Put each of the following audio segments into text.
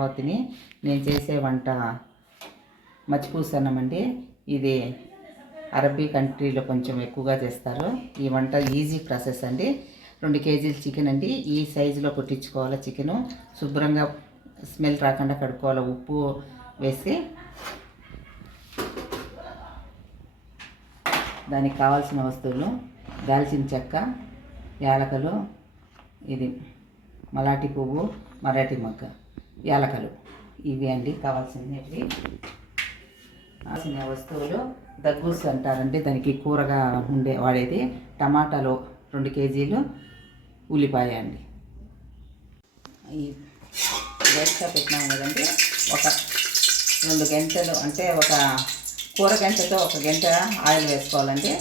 ప్రభావతిని. నేను చేసే వంట మచ్చిపూస అన్నం అండి. ఇది అరబీ కంట్రీలో కొంచెం ఎక్కువగా చేస్తారు. ఈ వంట ఈజీ ప్రాసెస్ అండి. 2 కేజీల చికెన్ అండి. ఈ సైజులో కొట్టించుకోవాలి. చికెను శుభ్రంగా స్మెల్ రాకుండా కడుక్కోవాలి ఉప్పు వేసి. దానికి కావాల్సిన వస్తువులు దాల్చిన చెక్క, యాలకలు, ఇది మలాటి పువ్వు, మరాఠీ మొగ్గ, యాలకలు, ఇవి అండి కావాల్సినవి. కావాల్సిన వస్తువులు దగ్గూసు అంటారండి, దానికి కూరగా వాడేది. టమాటాలు 2 కేజీలు, ఉల్లిపాయ అండి. ఈ వేస్తా పెట్టినాం కదండి. ఒక 2 గంటలు అంటే ఒక కూర గంటతో 1 గంట ఆయిల్ వేసుకోవాలండి.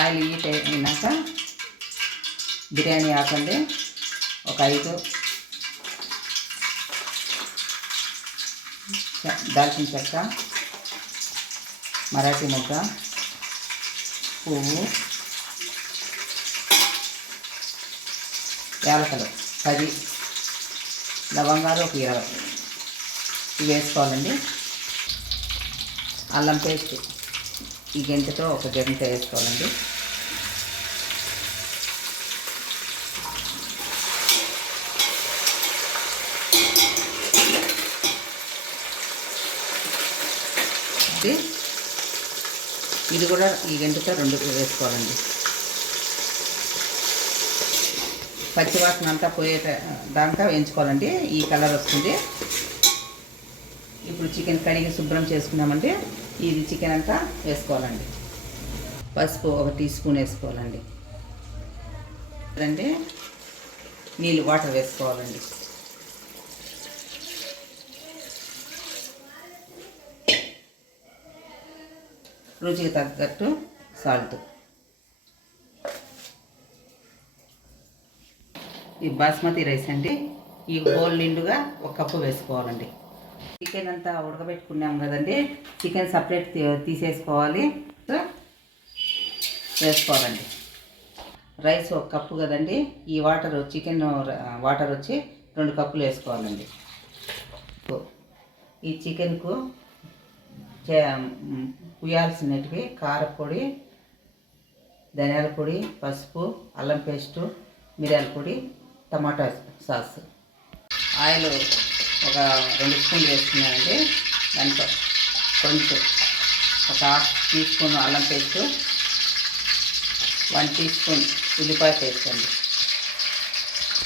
ఆయిల్ హీట్ అయినాక బిర్యానీ ఆకండి ఒక 5, దాల్చిన చెక్క, మరాఠీ మొగ్గ, పువ్వు, యాలకలు 10, లవంగాలు ఒక 20 ఇవి వేసుకోవాలండి. అల్లం పేస్ట్ ఈ గంటతో 1 గంట వేసుకోవాలండి. ఇది కూడా ఈ గంటతో 2 వేసుకోవాలండి. పచ్చివాసన అంతా పోయే దాకా వేయించుకోవాలండి. ఈ కలర్ వస్తుంది. ఇప్పుడు చికెన్ కడిగి శుభ్రం చేసుకున్నామంటే ఇది చికెన్ అంతా వేసుకోవాలండి. పసుపు 1 టీ స్పూన్ వేసుకోవాలండి. అంటే నీళ్ళు వాటర్ వేసుకోవాలండి. రుచికి తగ్గట్టు సాల్ట్. ఈ బాస్మతి రైస్ అండి. ఈ బౌల్ నిండుగా 1 కప్పు వేసుకోవాలండి. చికెన్ అంతా ఉడకబెట్టుకున్నాం కదండి. చికెన్ సపరేట్ తీసేసుకోవాలి, వేసుకోవాలండి. రైస్ 1 కప్పు కదండి. ఈ వాటర్ చికెన్ వాటర్ వచ్చి 2 కప్పులు వేసుకోవాలండి. ఈ చికెన్కు పుయ్యాల్సినవి కారపొడి, ధనియాల పొడి, పసుపు, అల్లం పేస్టు, మిరియాల పొడి, టమాటా సాస్. ఆయిల్ ఒక 2 స్పూన్లు వేసుకున్నానండి. దాంట్లో కొంచెం ఒక 1/2 టీ స్పూన్ అల్లం పేస్టు, 1 టీ స్పూన్ ఉల్లిపాయ పేస్ట్ అండి.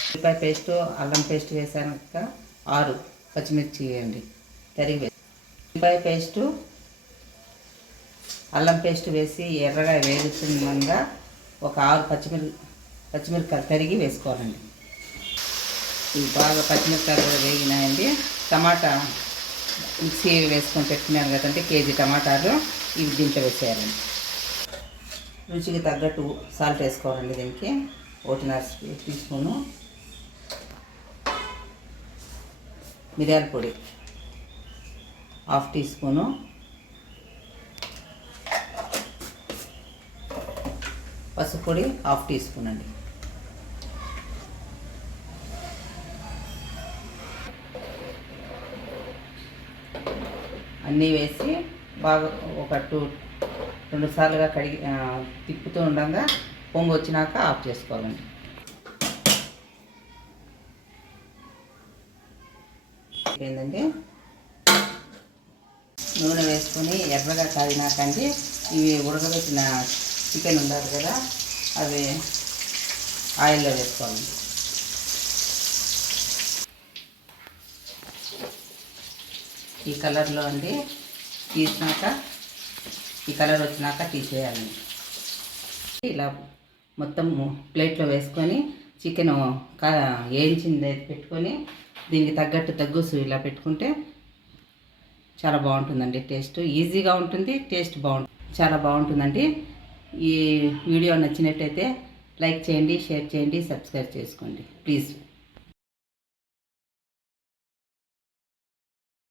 ఉల్లిపాయ పేస్టు, అల్లం పేస్ట్ వేసాక 6 పచ్చిమిర్చి అండి తరిగి వేసి, ఉల్లిపాయ పేస్టు, అల్లం పేస్ట్ వేసి ఎర్రగా వేగుతుండగా ఒక 6 పచ్చిమిరపకాయలు తరిగి వేసుకోవాలండి. ఇవి బాగా పచ్చిమిరపకాయలు కూడా వేగినాయండి. టమాటా మిక్సీ వేసుకొని పెట్టుకున్నాను కదంటే కేజీ టమాటాలు ఇవి దీంట్లో వేసేయాలండి. రుచికి తగ్గట్టు సాల్ట్ వేసుకోవాలండి. దీనికి 1.5 టీ స్పూను, మిరియాల పొడి 1/2 టీ స్పూను, పసుపు పొడి 1/2 టీ స్పూన్ అండి. అన్నీ వేసి బాగా ఒక 2 సార్లుగా కడిగి తిప్పుతూ ఉండగా పొంగు వచ్చినాక ఆఫ్ చేసుకోవాలండి. ఏంటంటే నూనె వేసుకొని ఎర్రగా కాగినాకండి ఇవి ఉడకబెట్టిన చికెన్ ఉండాలి కదా, అవి ఆయిల్లో వేసుకోవాలండి. ఈ కలర్లో అండి తీసినాక, ఈ కలర్ వచ్చినాక తీసేయాలండి. ఇలా మొత్తం ప్లేట్లో వేసుకొని చికెన్ వేయించింది పెట్టుకొని దీనికి తగ్గట్టు దగ్గుసు ఇలా పెట్టుకుంటే చాలా బాగుంటుందండి. టేస్ట్ ఈజీగా ఉంటుంది, టేస్ట్ చాలా బాగుంటుందండి. ఈ వీడియో నచ్చినట్టయితే లైక్ చేయండి, షేర్ చేయండి, సబ్స్క్రైబ్ చేసుకోండి ప్లీజ్.